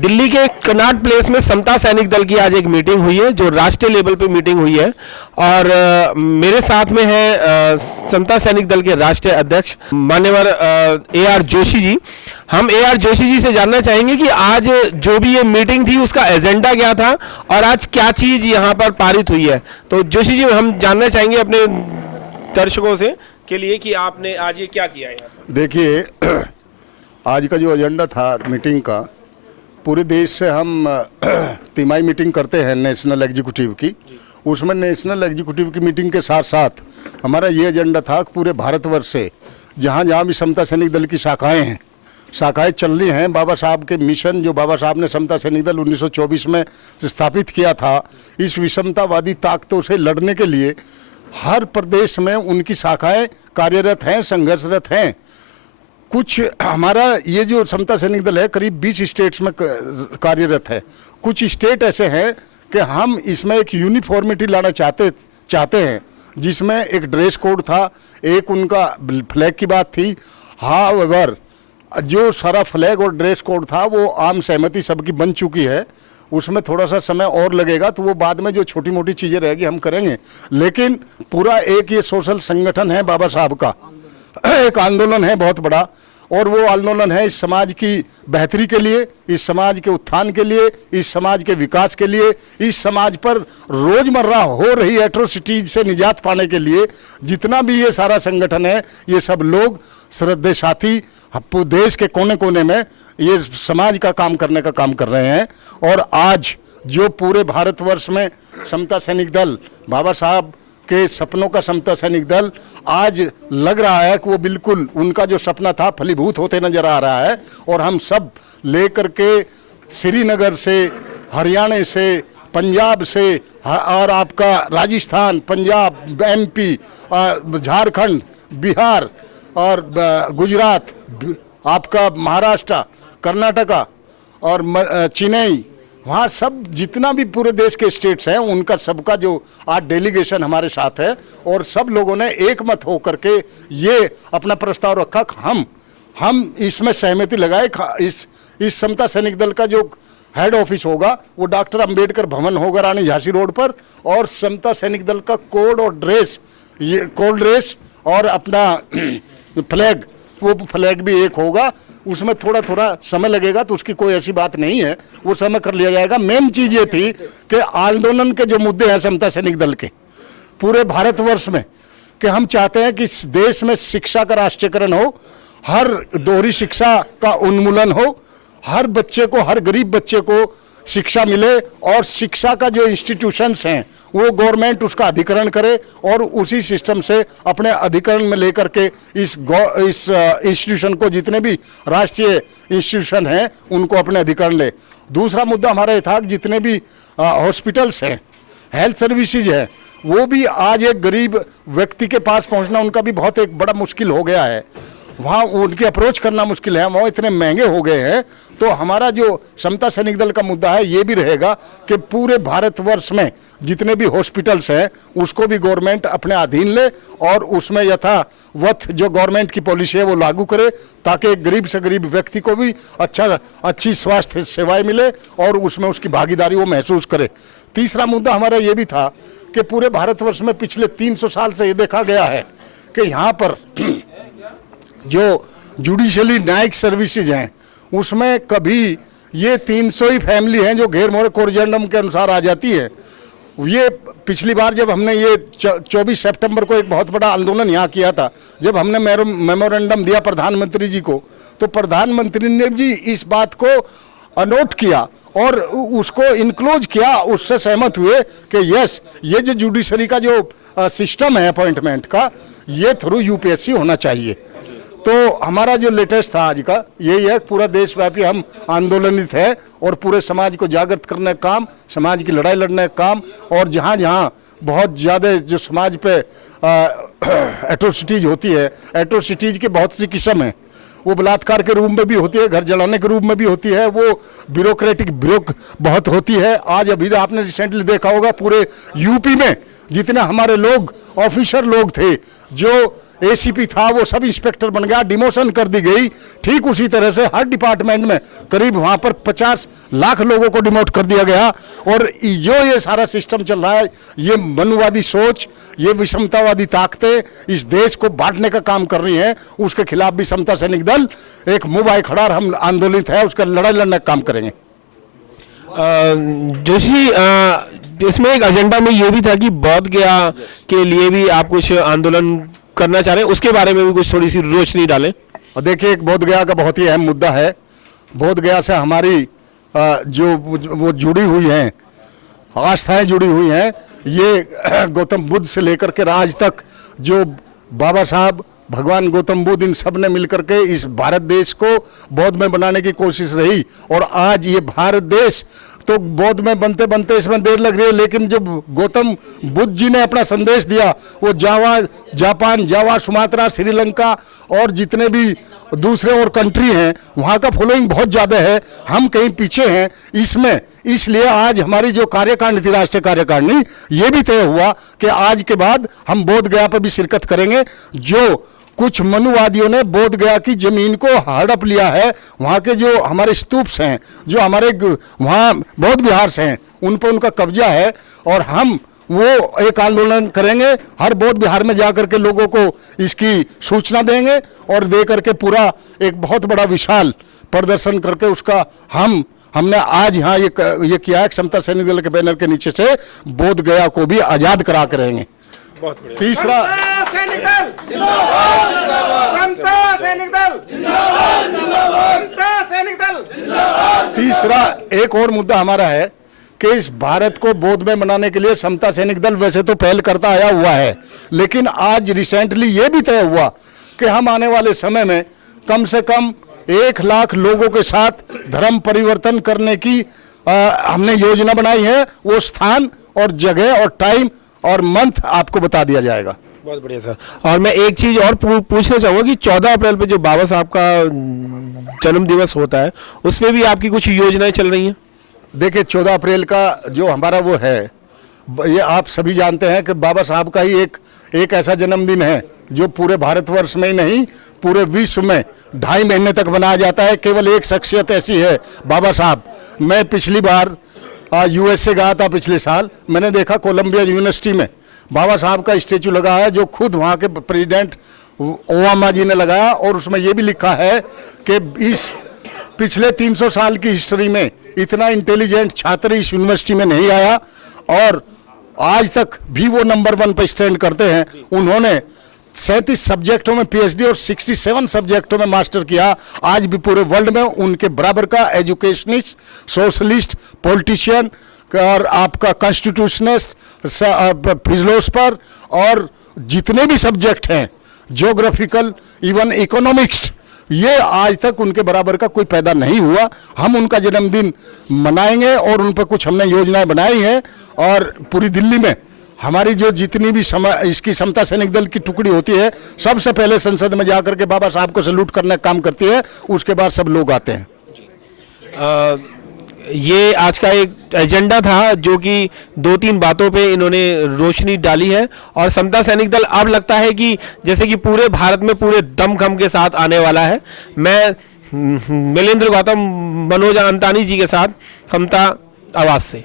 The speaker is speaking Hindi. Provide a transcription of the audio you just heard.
दिल्ली के कनॉट प्लेस में समता सैनिक दल की आज एक मीटिंग हुई है, जो राष्ट्रीय लेवल पे मीटिंग हुई है। और मेरे साथ में है समता सैनिक दल के राष्ट्रीय अध्यक्ष मान्यवर AR जोशी जी। हम AR जोशी जी से जानना चाहेंगे कि आज जो भी ये मीटिंग थी उसका एजेंडा क्या था और आज क्या चीज यहाँ पर पारित हुई है। तो जोशी जी, हम जानना चाहेंगे अपने दर्शकों से के लिए कि आपने आज ये क्या किया है। देखिए, आज का जो एजेंडा था मीटिंग का, पूरे देश से हम तिमाही मीटिंग करते हैं नेशनल एग्जीक्यूटिव की। उसमें नेशनल एग्जीक्यूटिव की मीटिंग के साथ साथ हमारा ये एजेंडा था कि पूरे भारतवर्ष से जहाँ जहाँ भी समता सैनिक दल की शाखाएं चल रही हैं, बाबा साहब के मिशन, जो बाबा साहब ने समता सैनिक दल 1924 में स्थापित किया था, इस विषमतावादी ताकतों से लड़ने के लिए हर प्रदेश में उनकी शाखाएं कार्यरत हैं, संघर्षरत हैं। कुछ हमारा ये जो समता सैनिक दल है करीब 20 स्टेट्स में कार्यरत है। कुछ स्टेट ऐसे हैं कि हम इसमें एक यूनिफॉर्मिटी लाना चाहते हैं, जिसमें एक ड्रेस कोड था, एक उनका फ्लैग की बात थी। हाउएवर जो सारा फ्लैग और ड्रेस कोड था वो आम सहमति सबकी बन चुकी है। उसमें थोड़ा सा समय और लगेगा, तो वो बाद में जो छोटी मोटी चीज़ें रहेगी हम करेंगे। लेकिन पूरा एक ये सोशल संगठन है बाबा साहब का, एक आंदोलन है बहुत बड़ा, और वो आंदोलन है इस समाज की बेहतरी के लिए, इस समाज के उत्थान के लिए, इस समाज के विकास के लिए, इस समाज पर रोजमर्रा हो रही एट्रोसिटीज से निजात पाने के लिए। जितना भी ये सारा संगठन है, ये सब लोग श्रद्धेय साथी देश के कोने कोने में ये समाज का काम करने का काम कर रहे हैं। और आज जो पूरे भारतवर्ष में समता सैनिक दल, बाबा साहब के सपनों का समता सैनिक दल, आज लग रहा है कि वो बिल्कुल उनका जो सपना था फलीभूत होते नजर आ रहा है। और हम सब लेकर के श्रीनगर से, हरियाणा से, पंजाब से, और आपका राजस्थान, पंजाब, MP, झारखंड, बिहार और गुजरात, आपका महाराष्ट्र, कर्नाटका और चेन्नई, वहाँ सब जितना भी पूरे देश के स्टेट्स हैं, उनका सबका जो आज डेलीगेशन हमारे साथ है। और सब लोगों ने एक मत होकर के ये अपना प्रस्ताव रखा कि हम इसमें सहमति लगाए। इस समता सैनिक दल का जो हेड ऑफिस होगा वो डॉक्टर अंबेडकर भवन होगा, रानी झांसी रोड पर। और समता सैनिक दल का कोड और ड्रेस, ये कोड ड्रेस और अपना फ्लैग, वो फ्लैग भी एक होगा। उसमें थोड़ा थोड़ा समय लगेगा, तो उसकी कोई ऐसी बात नहीं है, वो समय कर लिया जाएगा। मेन चीज़ ये थी कि आंदोलन के जो मुद्दे हैं समता सैनिक दल के पूरे भारतवर्ष में, कि हम चाहते हैं कि इस देश में शिक्षा का राष्ट्रीयकरण हो, हर दोहरी शिक्षा का उन्मूलन हो, हर बच्चे को, हर गरीब बच्चे को शिक्षा मिले, और शिक्षा का जो इंस्टीट्यूशंस हैं वो गवर्नमेंट उसका अधिकरण करे, और उसी सिस्टम से अपने अधिकरण में लेकर के इस इंस्टीट्यूशन को, जितने भी राष्ट्रीय इंस्टीट्यूशन हैं उनको अपने अधिकरण ले। दूसरा मुद्दा हमारा ये था कि जितने भी हॉस्पिटल्स हैं, हेल्थ सर्विसेज है, वो भी आज एक गरीब व्यक्ति के पास पहुंचना उनका भी बहुत एक बड़ा मुश्किल हो गया है। वहाँ उनकी अप्रोच करना मुश्किल है, वो इतने महंगे हो गए हैं। तो हमारा जो समता सैनिक दल का मुद्दा है ये भी रहेगा कि पूरे भारतवर्ष में जितने भी हॉस्पिटल्स हैं उसको भी गवर्नमेंट अपने अधीन ले, और उसमें यथावत जो गवर्नमेंट की पॉलिसी है वो लागू करे, ताकि गरीब से गरीब व्यक्ति को भी अच्छी स्वास्थ्य सेवाएं मिले और उसमें उसकी भागीदारी वो महसूस करे। तीसरा मुद्दा हमारा ये भी था कि पूरे भारतवर्ष में पिछले 300 साल से ये देखा गया है कि यहाँ पर जो जुडिशली न्यायिक सर्विसेज हैं उसमें कभी ये 300 ही फैमिली हैं जो घेर मोरे कोरिजेंडम के अनुसार आ जाती है। ये पिछली बार जब हमने ये 24 सितंबर को एक बहुत बड़ा आंदोलन यहाँ किया था, जब हमने मेमोरेंडम दिया प्रधानमंत्री जी को, तो प्रधानमंत्री ने भी इस बात को अनोट किया और उसको इनक्लोज किया, उससे सहमत हुए कि यस, ये जो जुडिशरी का जो सिस्टम है अपॉइंटमेंट का, ये थ्रू UPSC होना चाहिए। तो हमारा जो लेटेस्ट था आज का यही है, पूरा देशव्यापी हम आंदोलनित है और पूरे समाज को जागृत करने का काम, समाज की लड़ाई लड़ने का काम, और जहाँ जहाँ बहुत ज़्यादा जो समाज पे एट्रोसिटीज होती है, एट्रोसिटीज के बहुत सी किस्म हैं। वो बलात्कार के रूप में भी होती है, घर जलाने के रूप में भी होती है, वो ब्यूरोक्रेटिक बहुत होती है। आज अभी आपने रिसेंटली देखा होगा पूरे UP में जितने हमारे लोग ऑफिसर लोग थे जो एसीपी था वो सब इंस्पेक्टर बन गया, डिमोशन कर दी गई। ठीक उसी तरह से हर डिपार्टमेंट में करीब वहां पर 50 लाख लोगों को डिमोट कर दिया गया। और जो ये सारा सिस्टम चल रहा है, ये मनुवादी सोच, ये विषमतावादी ताकतें इस देश को बांटने का काम कर रही हैं। उसके खिलाफ भी समता सैनिक दल एक मुंह बाई खड़ा और हम आंदोलित है, उसका लड़ाई लड़ने का काम करेंगे। जोशी, इसमें एक एजेंडा में ये भी था कि बोध गया के लिए भी आप कुछ आंदोलन करना चाह रहे हैं, उसके बारे में भी कुछ थोड़ी सी रोशनी डालें। और देखिए, एक बोध गया का बहुत ही अहम मुद्दा है। बोध गया से हमारी जो वो जुड़ी हुई हैं, आस्थाएं जुड़ी हुई हैं। ये गौतम बुद्ध से लेकर के आज तक जो बाबा साहब, भगवान गौतम बुद्ध, इन सब ने मिलकर के इस भारत देश को बौद्ध में बनाने की कोशिश रही। और आज ये भारत देश तो बौद्ध में बनते बनते इसमें देर लग रही है, लेकिन जब गौतम बुद्ध जी ने अपना संदेश दिया, वो जापान, जावा, सुमात्रा, श्रीलंका और जितने भी दूसरे और कंट्री हैं, वहाँ का फॉलोइंग बहुत ज़्यादा है। हम कहीं पीछे हैं इसमें। इसलिए आज हमारी जो कार्यकारिणी थी, राष्ट्रीय कार्यकारिणी, ये भी तय हुआ कि आज के बाद हम बोध गया पर भी शिरकत करेंगे। जो कुछ मनुवादियों ने बोध गया की जमीन को हड़प लिया है, वहाँ के जो हमारे स्तूप्स हैं, जो हमारे वहाँ बौद्ध विहार से हैं, उन पर उनका कब्जा है। और हम वो एक आंदोलन करेंगे, हर बौद्ध विहार में जाकर के लोगों को इसकी सूचना देंगे और दे करके पूरा एक बहुत बड़ा विशाल प्रदर्शन करके उसका हमने आज यहाँ ये किया है। समता सैनिक दल के बैनर के नीचे से बोध गया को भी आज़ाद करा के रहेंगे। तीसरा, एक और मुद्दा हमारा है कि इस भारत को बौद्ध में बनाने के लिए समता सैनिक दल वैसे तो पहल करता आया हुआ है, लेकिन आज रिसेंटली ये भी तय हुआ कि हम आने वाले समय में कम से कम 1 लाख लोगों के साथ धर्म परिवर्तन करने की हमने योजना बनाई है। वो स्थान और जगह और टाइम और मंथ आपको बता दिया जाएगा। बहुत बढ़िया सर। और मैं एक चीज और पूछना चाहूंगा कि 14 अप्रैल पे जो बाबा साहब का जन्म दिवस होता है, उसमें भी आपकी कुछ योजनाएं चल रही हैं? देखिए, 14 अप्रैल का जो हमारा वो है, ये आप सभी जानते हैं कि बाबा साहब का ही एक ऐसा जन्मदिन है जो पूरे भारतवर्ष में ही नहीं, पूरे विश्व में 2.5 महीने तक मनाया जाता है। केवल एक शख्सियत ऐसी है, बाबा साहब। मैं पिछली बार USA गया था, पिछले साल मैंने देखा कोलंबिया यूनिवर्सिटी में बाबा साहब का स्टेचू लगा है, जो खुद वहाँ के प्रेसिडेंट ओबामा जी ने लगाया। और उसमें ये भी लिखा है कि इस पिछले 300 साल की हिस्ट्री में इतना इंटेलिजेंट छात्र इस यूनिवर्सिटी में नहीं आया, और आज तक भी वो नंबर 1 पर स्टैंड करते हैं। उन्होंने 37 सब्जेक्टों में PhD और 67 सब्जेक्टों में मास्टर किया। आज भी पूरे वर्ल्ड में उनके बराबर का एजुकेशनिस्ट, सोशलिस्ट, पॉलिटिशियन और आपका कॉन्स्टिट्यूशनिस्ट, फिलोसफर और जितने भी सब्जेक्ट हैं, ज्योग्राफिकल, इवन इकोनॉमिक्स, ये आज तक उनके बराबर का कोई पैदा नहीं हुआ। हम उनका जन्मदिन मनाएंगे और उन पर कुछ हमने योजनाएं बनाई हैं। और पूरी दिल्ली में हमारी जो जितनी भी इसकी समता सैनिक दल की टुकड़ी होती है, सबसे पहले संसद में जाकर के बाबा साहब को सैल्यूट करने का काम करती है, उसके बाद सब लोग आते हैं। ये आज का एक एजेंडा था जो कि 2-3 बातों पे इन्होंने रोशनी डाली है। और समता सैनिक दल अब लगता है कि जैसे कि पूरे भारत में पूरे दमखम के साथ आने वाला है। मैं मिलिंद्र गौतम, मनोज अंतानी जी के साथ, समता आवाज से।